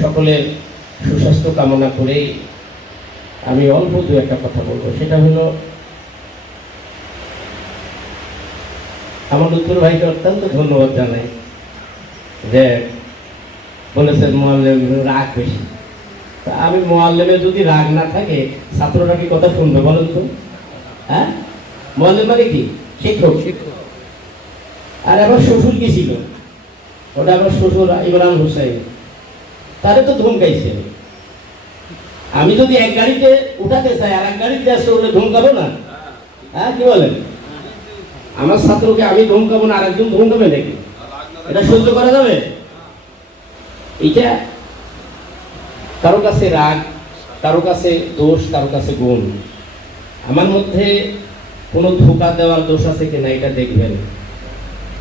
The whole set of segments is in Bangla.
সকলের সুস্বাস্থ্য কামনা করেই আমি অল্প দু একটা কথা বলব। সেটা হলো আমার উত্তর ভাইকে অত্যন্ত ধন্যবাদ জানাই যে বলেছেন মোয়াল্লেম রাগ বেশি। তা আমি মোয়াল্লেমে যদি রাগ না থাকে ছাত্ররা কি কথা শুনবে বলেন তো? হ্যাঁ? মোয়াল্লেম মানে কি? শিক্ষক। শিক্ষক। আর আমার শ্বশুর কি ছিল? ওটা আমার শ্বশুর ইমরান হোসেন তারে তো ধমকাইছে। আমি যদি এক গাড়িতে উঠাতে চাই আর এক গাড়িতে আসতে হলে ধমকাবো না? হ্যাঁ কি বলেন? আমার ছাত্রকে আমি ধমকাবো না আর একজন ধমকাবে নাকি? এটা সহ্য করা যাবে? এটা কারও কাছে রাগ, কারও কাছে দোষ, কারও কাছে গুণ। আমার মধ্যে কোনো ধোকা দেওয়ার দোষ আছে কিনা এটা দেখবেন।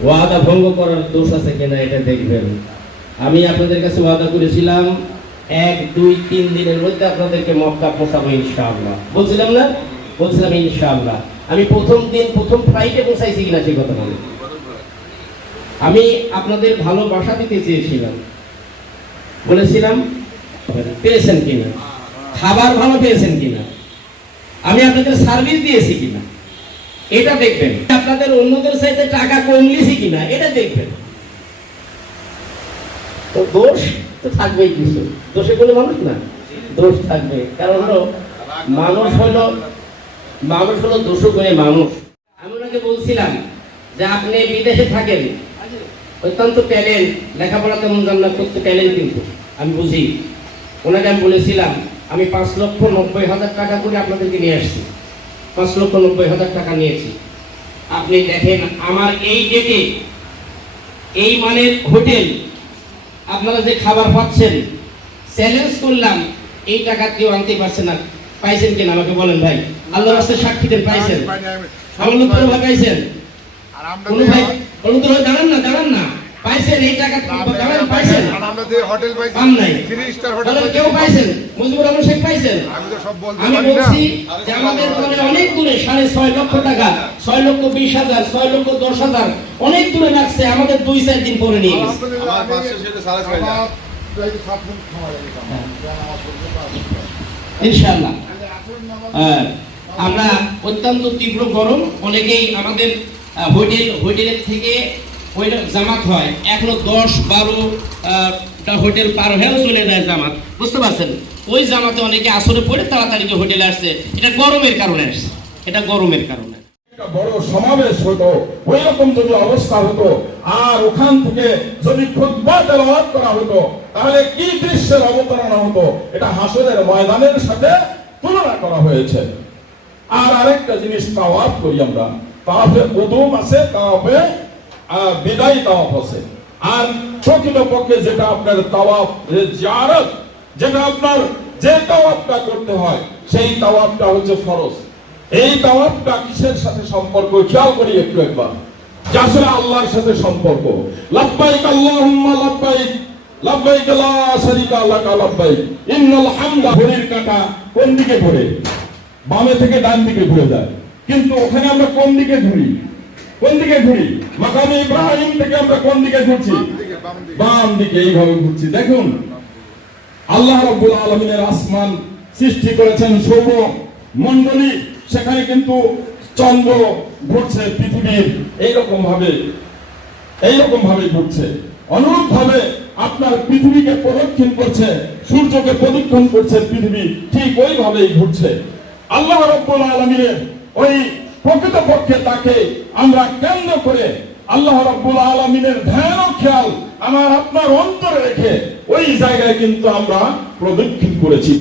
ওয়াদা ভঙ্গ করার দোষ আছে কিনা এটা দেখবেন। আমি আপনাদের কাছে ওয়াদা করেছিলাম, এক, দুই, তিন দিনের মধ্যে আপনাদেরকে মক্কা পোষাবো ইনশাআল্লাহ। বলছিলাম না? বলছিলাম ইনশাআল্লাহ। আমি প্রথম দিন, প্রথম ফ্লাইটে পৌঁছাইছি কিনা সেই কথা বলে আমি আপনাদের ভালোবাসা দিতে চেয়েছিলাম। বলেছিলাম পেয়েছেন কিনা? খাবার ভালো পেয়েছেন কিনা? আমি আপনাদের সার্ভিস দিয়েছি কিনা? এটা দেখবেন। আপনাদের অন্যদের সাথে টাকা কম নিয়েছি কিনা? এটা দেখবেন। তো দোষ তো থাকবেই কিছু। দোষে কোনো মানুষ না। দোষ থাকবে। কারণ হলো, মানুষ হলো মানুষ হলো দোষ করে মানুষ। আমি ওনাকে বলছিলাম যে আপনি বিদেশে থাকেন, অত্যন্ত ট্যালেন্ট, লেখাপড়া তেমন জান না করতে ট্যালেন্ট কিন্তু। আমি বুঝি। ওনাকে আমি বলেছিলাম, আমি পাঁচ লক্ষ নব্বই হাজার টাকা করে আপনাদেরকে নিয়ে আসছি। পাঁচ লক্ষ নব্বই হাজার টাকা নিয়েছি। আপনি দেখেন, আমার এই ডেটে এই মানের হোটেল আপনারা যে খাবার পাচ্ছেন চ্যালেঞ্জ করলাম এই টাকা কেউ আনতে পারছে না। পাইছেন কিনা আমাকে বলেন ভাই। আল্লাহর রাস্তায় সাক্ষী দেন পাইছেন। ভাই পাইছেন ভাই দাঁড়ান না দাঁড়ান না। পাইছেন এই টাকা পাইছেন? আর আমরা যে হোটেল পাইছি পান নাই। থ্রি স্টার হোটেল কেউ পাইছেন? মুজিবুর শেখ পাইছেন? আমি তো সব বলতে আমি পারি না। বলছি যে আমাদের দলে অনেক দূরে সাড়ে ছয় লক্ষ টাকা ছয় লক্ষ বিশ হাজার ছয় লক্ষ দশ হাজার অনেক দূরে লাগছে আমাদের দুই চার দিন পরে নিয়ে গেছে। আমার সেটা। ইনশাআল্লাহ আমার- হ্যাঁ, আমরা অত্যন্ত তীব্র গরম। অনেকেই আমাদের হোটেল হোটেলের থেকে ওই জামাত হয়। এখনও দশ বারো আহ, হোটেল পার হয়েও চলে যায় জামাত। বুঝতে পারছেন? ওই জামাতে অনেকে আসরে পড়ে তাড়াতাড়ি হোটেলে আসছে। এটা গরমের কারণে আসছে। এটা গরমের কারণে। বড় সমাবেশ হতো ওই রকম যদি অবস্থা হতো আর ওখান থেকে যদি খুতবা তেলাওয়াত করা হতো তাহলে কি দৃশ্যের অবতারণা হতো? এটা হাসনের ময়দানের সাথে তুলনা করা হয়েছে। আর আরেকটা জিনিস তাওয়াফ করি আমরা। তাওয়াফে কুদুম আছে তাওয়াফে বিদায়ী তাওয়াফ আছে আর প্রকৃত পক্ষে যেটা আপনার তাওয়াফ জিয়ারত, যেটা আপনার যে তাওয়াফটা করতে হয়, সেই তাওয়াফটা হচ্ছে ফরজ। এই তাওয়াফটা কিসের সাথে সম্পর্ক? খেয়াল করি একটু একবার। আসলে আল্লাহর সাথে সম্পর্ক। লাব্বাইক আল্লাহুম্মা লাব্বাইক লাব্বাইক লা শারীকা লাকা লাব্বাইক। ইন্নাল হামদা ঘড়ির কাঁটা কোন দিকে ঘোরে? বামে থেকে ডান দিকে ঘুরে যায়। কিন্তু ওখানে আমরা কোন দিকে ঘুরি? কোন দিকে ঘুরি? মাকামে ইব্রাহিম থেকে আমরা কোন দিকে ঘুরছি? বাম দিকে, এইভাবে ঘুরছি। দেখুন আল্লাহ রাব্বুল আলামিনের আসমান সৃষ্টি করেছেন সৌর মণ্ডলী। সেখানে কিন্তু চন্দ্র ঘুরছে পৃথিবীর এইরকম ভাবে এইরকম ভাবে ঘুরছে। অনুরূপ ভাবে আপনার পৃথিবীকে প্রদক্ষিণ করছে সূর্যকে প্রদক্ষিণ করছে পৃথিবী ঠিক ওইভাবেই ঘুরছে। আল্লাহ রব্বুল আলমিনের ওই প্রকৃত পক্ষে তাকে আমরা কেন্দ্র করে আল্লাহ রব্বুল আলমিনের ধ্যান ও খেয়াল আমার আপনার অন্তরে রেখে ওই জায়গায় কিন্তু আমরা প্রদক্ষিণ করেছি।